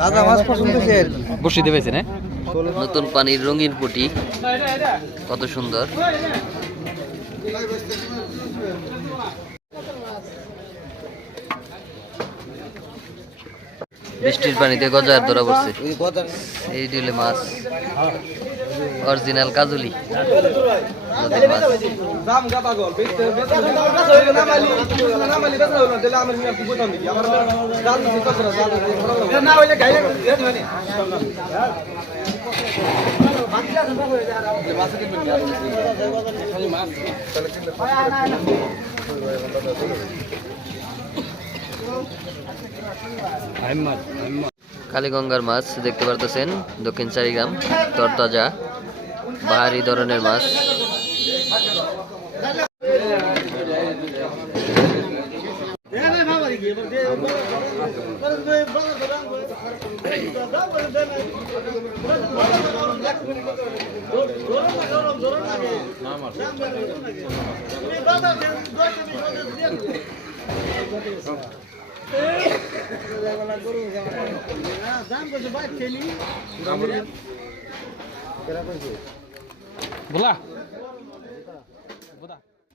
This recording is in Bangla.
দাদা মাছ পছন্দ কি দেবেছে না নতুন পানির রঙিন পুটি। কত সুন্দর। বৃষ্টির পানিতে গজার ধরা পড়ছে। এই দিলে মাছ। অরিজিনাল কাজুলি। মাছ। কালীগঙ্গার মাছ দেখতে পারতেছেন দক্ষিণ চারিগ্রাম তরতাজা বাহারি ধরনের মাছ। बोला.